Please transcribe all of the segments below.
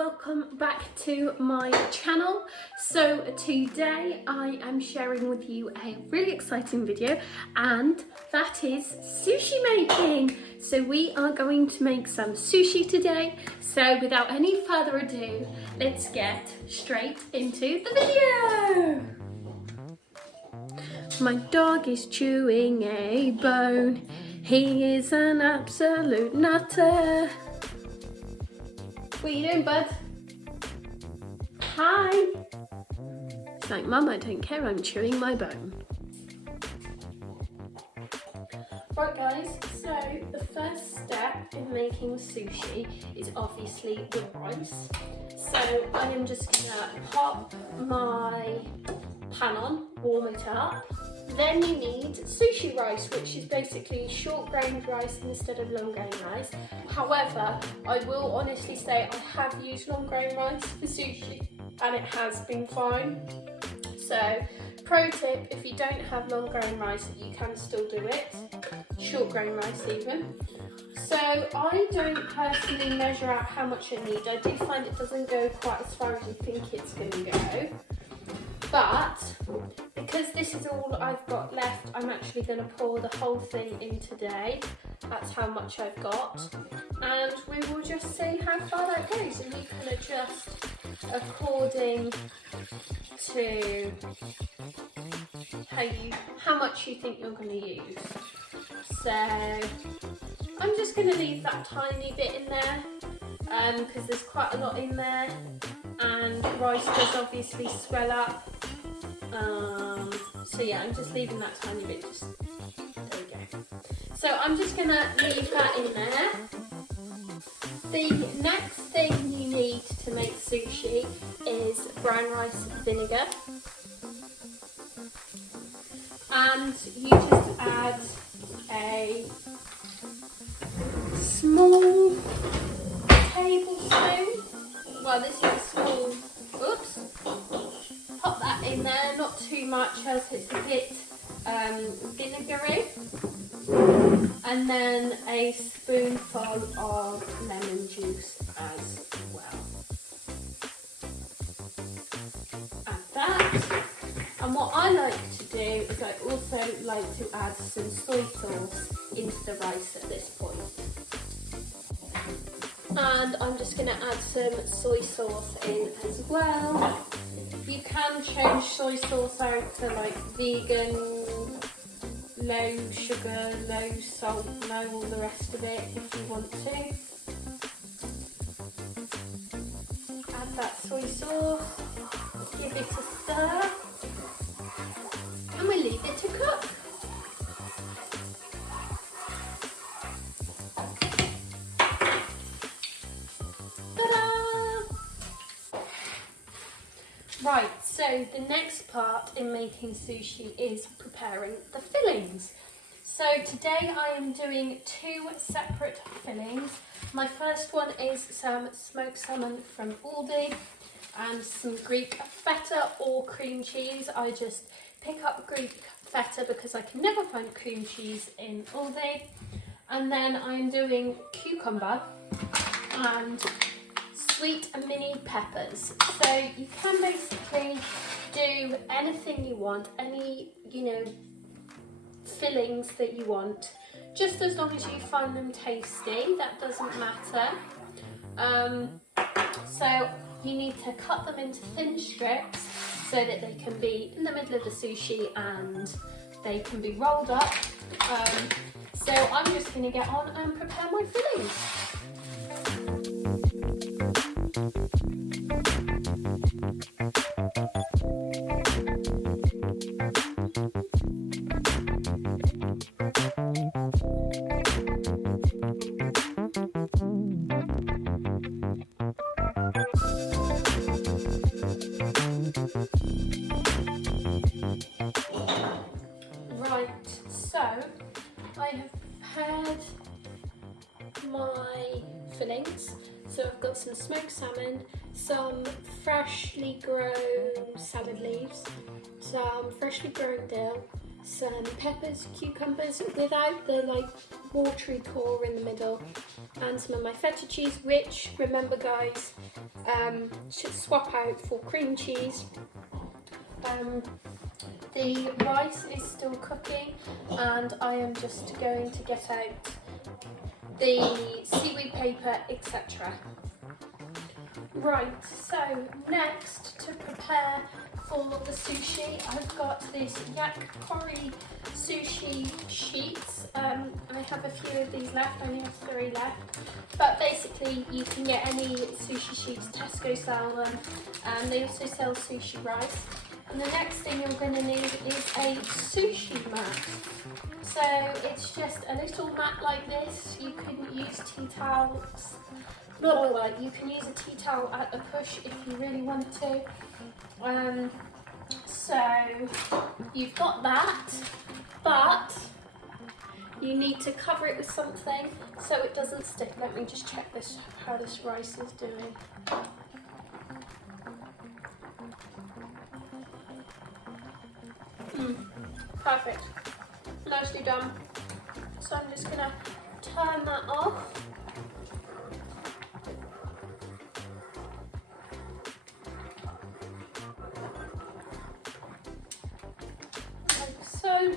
welcome back to my channel. So today I am sharing with you a really exciting video, and that is sushi making. So we are going to make some sushi today. So without any further ado, let's get straight into the video. My dog is chewing a bone. He is an absolute nutter. What are you doing, bud? Hi. It's like, Mum, I don't care, I'm chewing my bone. Right guys, so the first step in making sushi is obviously the rice. So I am just gonna pop my pan on, warm it up. Then you need sushi rice, which is basically short grained rice instead of long grain rice. However, I will honestly say I have used long grain rice for sushi and it has been fine. So, pro tip, if you don't have long grain rice, you can still do it. Short grain rice even. So I don't personally measure out how much I need. I do find it doesn't go quite as far as you think it's going to go. But because this is all I've got left, I'm actually going to pour the whole thing in today. That's how much I've got. And we will just see how far that goes. And you can adjust according to how much you think you're going to use. So I'm just going to leave that tiny bit in there because there's quite a lot in there. And rice does obviously swell up. So yeah, I'm just leaving that tiny bit, there we go. So I'm just gonna leave that in there. The next thing you need to make sushi is brown rice vinegar. And you just add a small tablespoon. Well, this is a small, oops. Pop that in there, not too much as it's a bit vinegary. And then a spoonful of lemon juice as well. Add that. And what I like to do is I also like to add some soy sauce into the rice at this point. And I'm just going to add some soy sauce in as well. You can change soy sauce out to like vegan, low sugar, low salt, all the rest of it if you want to. Add that soy sauce, give it a stir, and we leave it to cook. Right, so the next part in making sushi is preparing the fillings. So today I am doing two separate fillings. My first one is some smoked salmon from Aldi and some Greek feta or cream cheese. I just pick up Greek feta because I can never find cream cheese in Aldi. And then I'm doing cucumber and sweet and mini peppers. So you can basically do anything you want, any, fillings that you want, just as long as you find them tasty, that doesn't matter. So you need to cut them into thin strips so that they can be in the middle of the sushi and they can be rolled up. So I'm just going to get on and prepare my fillings. Right, so I have prepared my fillings. So I've got some smoked salmon, some freshly grown salad leaves, some freshly grown dill, some peppers, cucumbers without the like watery core in the middle, and some of my feta cheese, which, remember guys, should swap out for cream cheese. The rice is still cooking, and I am just going to get out the seaweed paper, etc. Right, so next, to prepare for the sushi, I've got this yak curry sushi sheets. I have a few of these left, I only have 3 left, but basically you can get any sushi sheets. Tesco sell them, and they also sell sushi rice. And the next thing you're going to need is a sushi mat. So it's just a little mat like this. You can use tea towels. You can use a tea towel at a push if you really want to. So you've got that, but you need to cover it with something so it doesn't stick. Let me just check this, how this rice is doing. Perfect, nicely done. So I'm just gonna turn that off. Like so.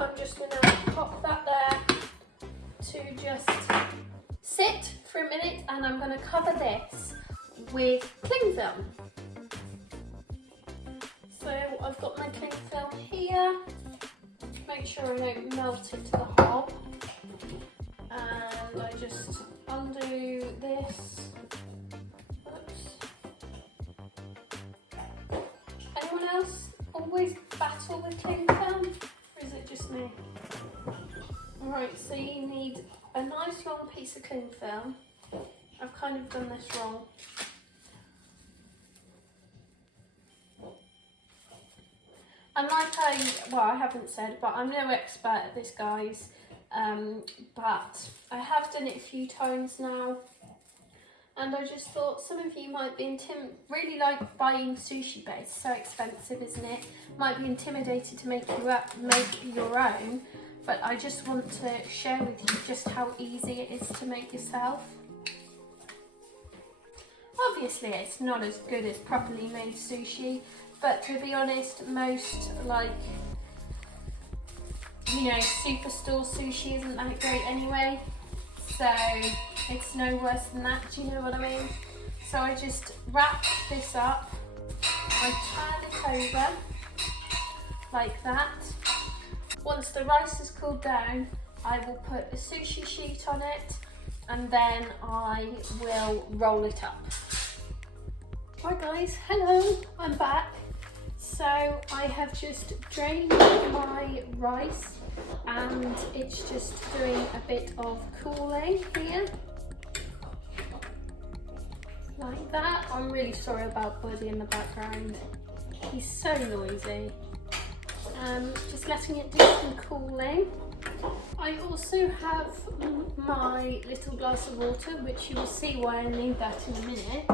I'm just gonna pop that there to just sit for a minute, and I'm gonna cover this with cling film. So I've got my cling film here. Make sure I don't melt it to the hob. And I just undo this. Oops. Anyone else always battle with cling film? Or is it just me? Right, so you need a nice long piece of cling film. I've kind of done this wrong. And like I haven't said, but I'm no expert at this, guys. But I have done it a few times now. And I just thought some of you might be really like buying sushi, but it's so expensive, isn't it? Might be intimidated to make your own. But I just want to share with you just how easy it is to make yourself. Obviously, it's not as good as properly made sushi. But to be honest, most superstore sushi isn't that great anyway. So it's no worse than that, do you know what I mean? So I just wrap this up, I turn it over like that. Once the rice is cooled down, I will put a sushi sheet on it, and then I will roll it up. Right guys, hello, I'm back. So I have just drained my rice, and it's just doing a bit of cooling here. Like that. I'm really sorry about Buddy in the background. He's so noisy. Just letting it do some cooling. I also have my little glass of water, which you will see why I need that in a minute.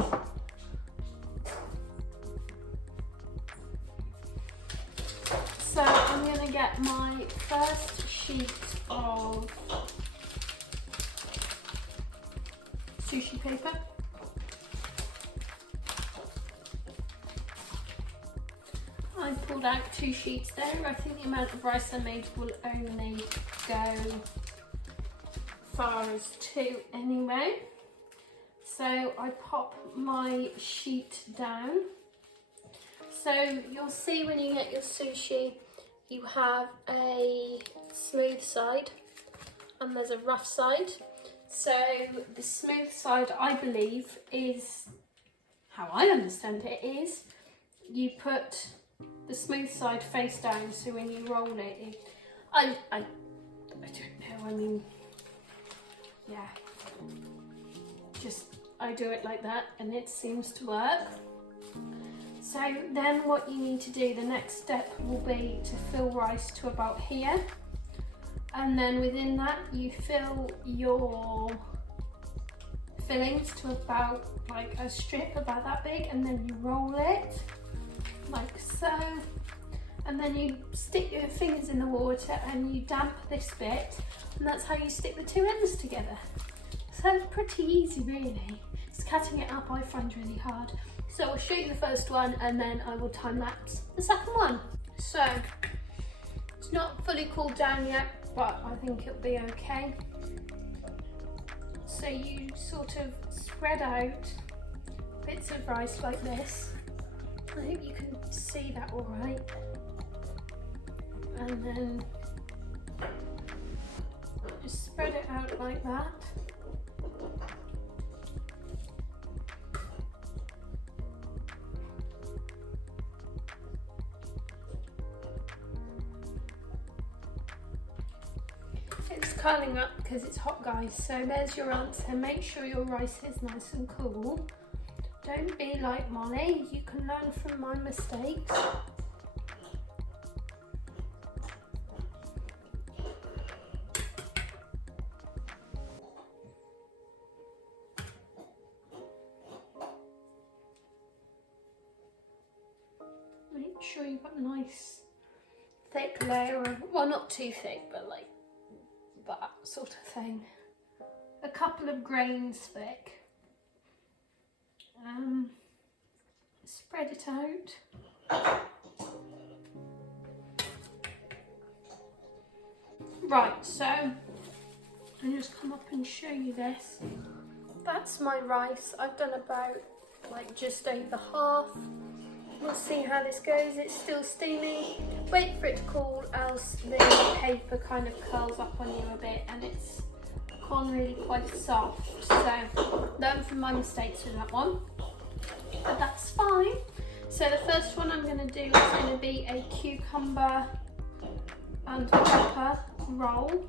So I'm going to get my first sheet of sushi paper. I pulled out 2 sheets there. I think the amount of rice I made will only go far as 2 anyway. So I pop my sheet down. So you'll see when you get your sushi, you have a smooth side and there's a rough side. So the smooth side, I believe, is, how I understand it, is you put the smooth side face down, so when you roll it, I don't know, I mean, yeah, just I do it like that and it seems to work. So then what you need to do, the next step will be to fill rice to about here, and then within that you fill your fillings to about like a strip about that big, and then you roll it like so, and then you stick your fingers in the water and you damp this bit, and that's how you stick the two ends together. So it's pretty easy really. Just cutting it up I find really hard. So I'll show you the first one and then I will time lapse the second one. So it's not fully cooled down yet, but I think it'll be okay. So you sort of spread out bits of rice like this. I hope you can see that all right. And then just spread it out like that. It's curling up because it's hot, guys, so there's your answer. Make sure your rice is nice and cool. Don't be like Molly, you can learn from my mistakes. Make sure you've got a nice thick layer of, well, not too thick, but like that sort of thing. A couple of grains thick. Spread it out. Right, so I'll just come up and show you this. That's my rice. I've done about like just over half. We'll see how this goes. It's still steamy. Wait for it to cool, else the paper kind of curls up on you a bit and it's gone really quite soft. So learn from my mistakes with that one, but that's fine. So the first one I'm going to do is going to be a cucumber and pepper roll.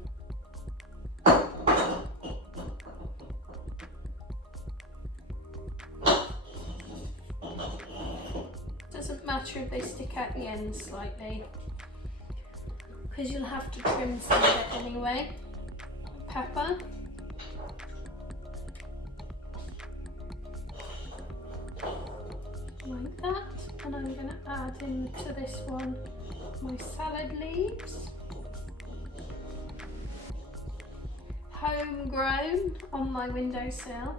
Doesn't matter if they stick out the end slightly, because you'll have to trim some of it anyway. Pepper. Like that. And I'm going to add into this one my salad leaves. Homegrown on my windowsill.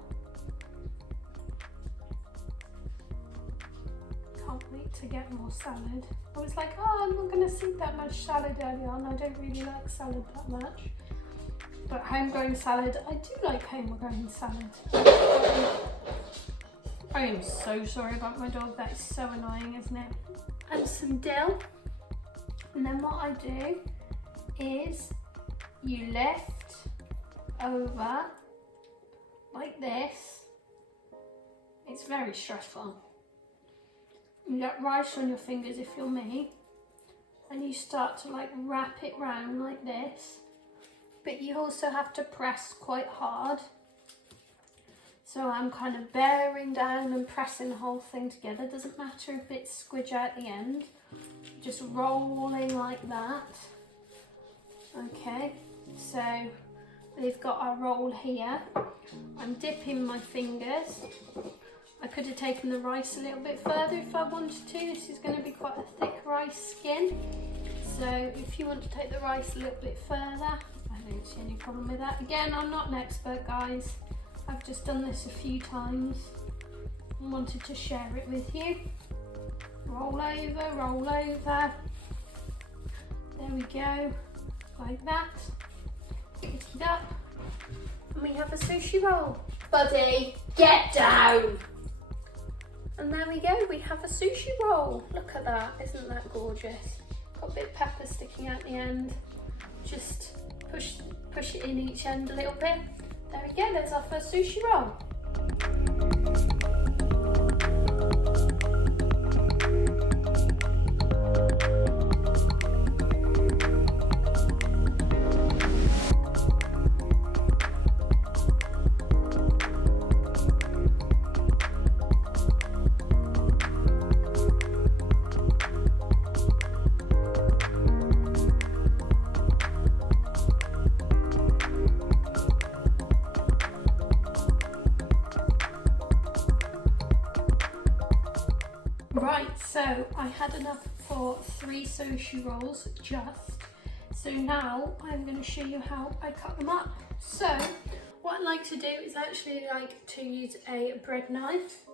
Can't wait to get more salad. I was like, oh, I'm not going to see that much salad early on. I don't really like salad that much. But homegrown salad, I do like homegrown salad. I am so sorry about my dog, that is so annoying, isn't it? And some dill. And then what I do is you lift over like this. It's very stressful. You get rice on your fingers if you're me, and you start to like wrap it round like this, but you also have to press quite hard. So I'm kind of bearing down and pressing the whole thing together. Doesn't matter if it's squidge out the end, just rolling like that. Okay, so we've got our roll here. I'm dipping my fingers. I could have taken the rice a little bit further if I wanted to. This is going to be quite a thick rice skin. So if you want to take the rice a little bit further, I don't see any problem with that. Again, I'm not an expert, guys. I've just done this a few times and wanted to share it with you. Roll over, roll over. There we go, like that. Pick it up, and we have a sushi roll. Buddy, get down! And there we go, we have a sushi roll. Look at that, isn't that gorgeous? Got a bit of pepper sticking out the end. Just push it in each end a little bit. There we go, there's our first sushi roll. Right, so I had enough for 3 sushi rolls just. So now I'm going to show you how I cut them up. So what I like to do is actually like to use a bread knife.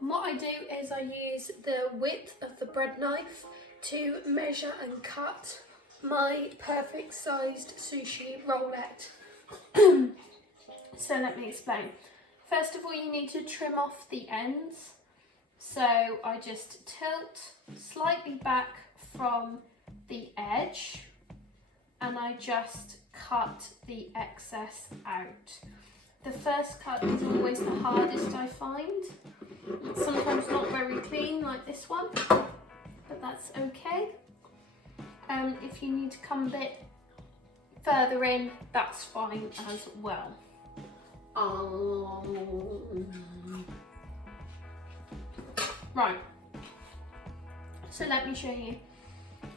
And what I do is I use the width of the bread knife to measure and cut my perfect sized sushi rollette. So let me explain. First of all, you need to trim off the ends. So I just tilt slightly back from the edge and I just cut the excess out. The first cut is always the hardest, I find. It's sometimes not very clean like this one, but that's okay. If you need to come a bit further in, that's fine as well. Right, so let me show you.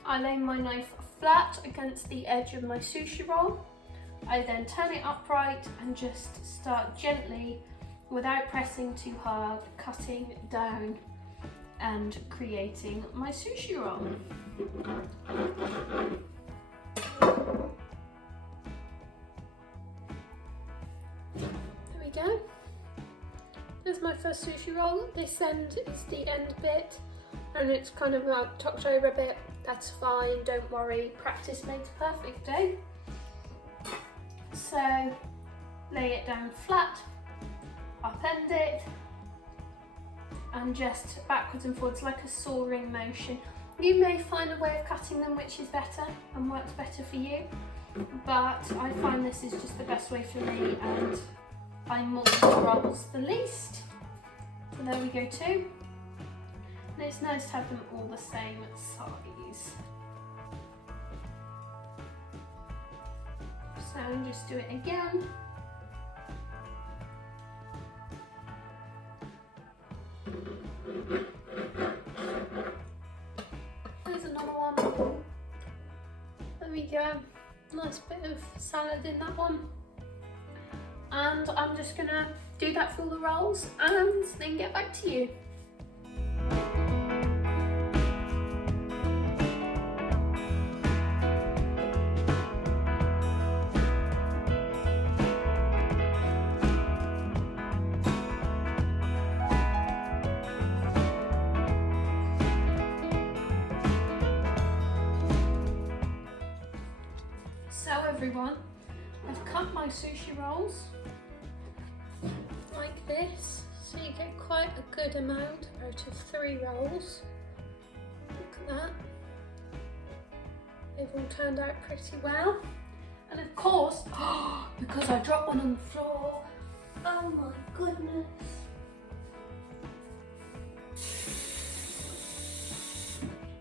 I lay my knife flat against the edge of my sushi roll. I then turn it upright and just start gently, without pressing too hard, cutting down and creating my sushi roll. There we go. There's my first sushi roll. This end is the end bit and it's kind of like tucked over a bit. That's fine, don't worry. Practice makes perfect, eh? So lay it down flat, upend it, and just backwards and forwards like a sawing motion. You may find a way of cutting them which is better and works better for you, but I find this is just the best way for me, and I mulch the rolls the least. So there we go too. And it's nice to have them all the same size. So I'll just do it again. There's another one. There we go. Nice bit of salad in that one. And I'm just gonna do that for all the rolls and then get back to you. So everyone, I've cut my sushi rolls like this, so you get quite a good amount out of 3 rolls. Look at that. They've all turned out pretty well. And of course, because I dropped one on the floor, oh my goodness.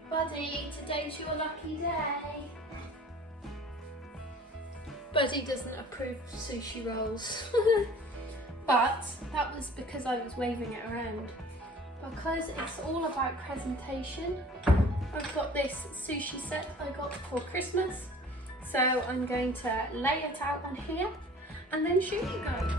Buddy, today's your lucky day. Buddy doesn't approve of sushi rolls. But that was because I was waving it around. Because it's all about presentation. I've got this sushi set I got for Christmas. So I'm going to lay it out on here and then show you guys.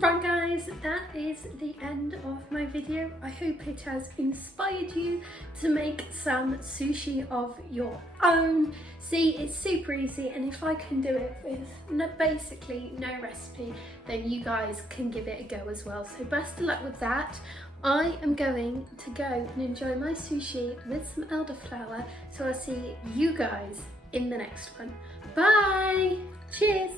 Right guys, that is the end of my video. I hope it has inspired you to make some sushi of your own. See, it's super easy, and if I can do it with basically no recipe, then you guys can give it a go as well. So best of luck with that. I am going to go and enjoy my sushi with some elderflower, so I'll see you guys in the next one. Bye! Cheers!